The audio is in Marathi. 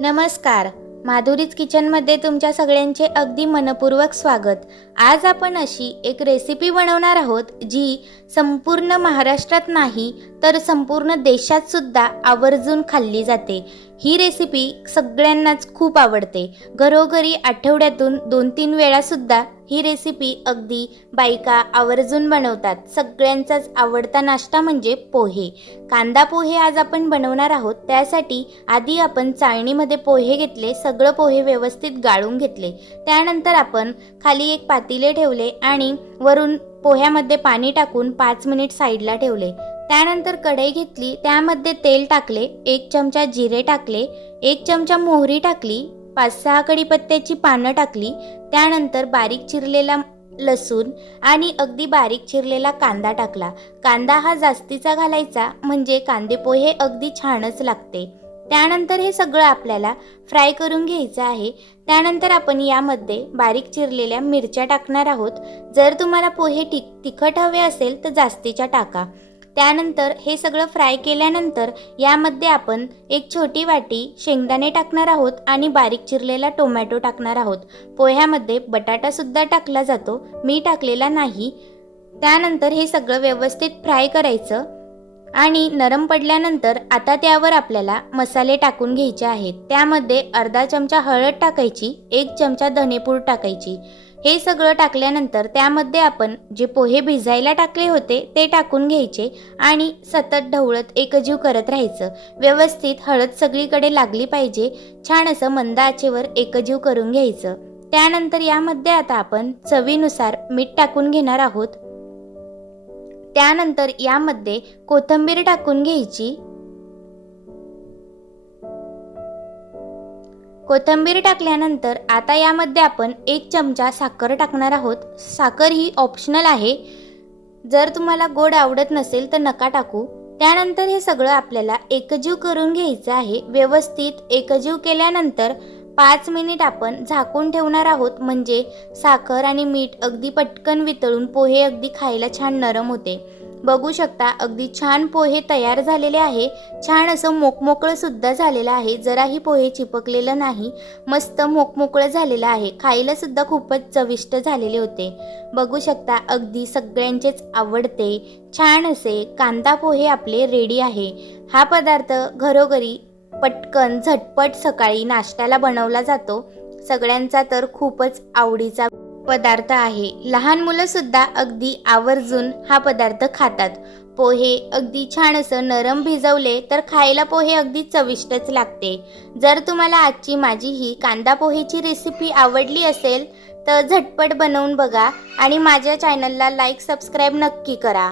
नमस्कार. माधुरीज किचनमध्ये तुमच्या सगळ्यांचे अगदी मनपूर्वक स्वागत. आज आपण अशी एक रेसिपी बनवणार आहोत जी संपूर्ण महाराष्ट्रात नाही तर संपूर्ण देशात सुद्धा आवर्जून खाल्ली जाते. ही रेसिपी सगळ्यांनाच खूप आवडते. घरोघरी आठवड्यातून दोन तीन वेळासुद्धा ही रेसिपी अगदी बायका आवर्जून बनवतात. सगळ्यांचाच आवडता नाश्ता म्हणजे पोहे. कांदा पोहे आज आपण बनवणार आहोत. त्यासाठी आधी आपण चाळणीमध्ये पोहे घेतले सगळं पोहे व्यवस्थित गाळून घेतले. त्यानंतर आपण खाली एक पातीले ठेवले आणि वरून पोह्यामध्ये पाणी टाकून पाच मिनिट साईडला ठेवले. त्यानंतर कढई घेतली त्यामध्ये तेल टाकले एक चमचा जिरे टाकले एक चमचा मोहरी टाकली पाच सहा कढीपत्त्याची पानं टाकली त्यानंतर बारीक चिरलेला लसूण आणि अगदी बारीक चिरलेला कांदा टाकला. कांदा हा जास्तीचा घालायचा म्हणजे कांदे पोहे अगदी छानच लागते. त्यानंतर हे सगळं आपल्याला फ्राय करून घ्यायचं आहे. त्यानंतर आपण यामध्ये बारीक चिरलेल्या मिरच्या टाकणार आहोत. जर तुम्हाला पोहे टिक तिखट हवे असेल तर जास्तीच्या टाका. त्यानंतर हे सगळं फ्राय केल्यानंतर यामध्ये आपण एक छोटी वाटी शेंगदाणे टाकणार आहोत आणि बारीक चिरलेला टोमॅटो टाकणार आहोत. पोह्यामध्ये बटाटासुद्धा टाकला जातो. मी टाकलेला नाही. त्यानंतर हे सगळं व्यवस्थित फ्राय करायचं. आणि नरम पडल्यानंतर आता त्यावर आपल्याला मसाले टाकून घ्यायचे आहेत. त्यामध्ये अर्धा चमचा हळद टाकायची एक चमचा धनेपूड टाकायची. हे सगळं टाकल्यानंतर त्यामध्ये आपण जे पोहे भिजायला टाकले होते ते टाकून घ्यायचे आणि सतत ढवळत एकजीव करत राहायचं. व्यवस्थित हळद सगळीकडे लागली पाहिजे छान असं मंद आचेवर एकजीव करून घ्यायचं. त्यानंतर यामध्ये आता आपण चवीनुसार मीठ टाकून घेणार आहोत. त्यानंतर यामध्ये कोथिंबीर टाकून घ्यायची. कोथिंबीर टाकल्यानंतर आता यामध्ये आपण एक चमचा साखर टाकणार आहोत. साखर ही ऑप्शनल आहे. जर तुम्हाला गोड आवडत नसेल तर नका टाकू. त्यानंतर हे सगळं आपल्याला एकजीव करून घ्यायचं आहे. व्यवस्थित एकजीव केल्यानंतर पाच मिनिट आपण झाकून ठेवणार आहोत. म्हणजे साखर आणि मीठ अगदी पटकन वितळून पोहे अगदी खायला छान नरम होते. बघू शकता अगदी छान पोहे तयार झालेले आहे. छान असं मोकमोकळं सुद्धा झालेलं आहे. जराही पोहे चिपकलेलं नाही. मस्त मोकमोकळं झालेलं आहे. खायला सुद्धा खूपच चविष्ट झालेले होते. बघू शकता अगदी सगळ्यांचेच आवडते. छान असे कांदा पोहे आपले रेडी आहे. हा पदार्थ घरोघरी पटकन झटपट सकाळी नाश्त्याला बनवला जातो. सगळ्यांचा तर खूपच आवडीचा पदार्थ आहे. लहान मुलं सुद्धा अगदी आवर्जून हा पदार्थ खातात. पोहे अगदी छान असं नरम भिजवले तर खायला पोहे अगदी चविष्टच लागते. जर तुम्हाला आजची माझी ही कांदा पोहेची रेसिपी आवडली असेल तर झटपट बनवून बघा आणि माझ्या चॅनलला लाईक सबस्क्राईब नक्की करा.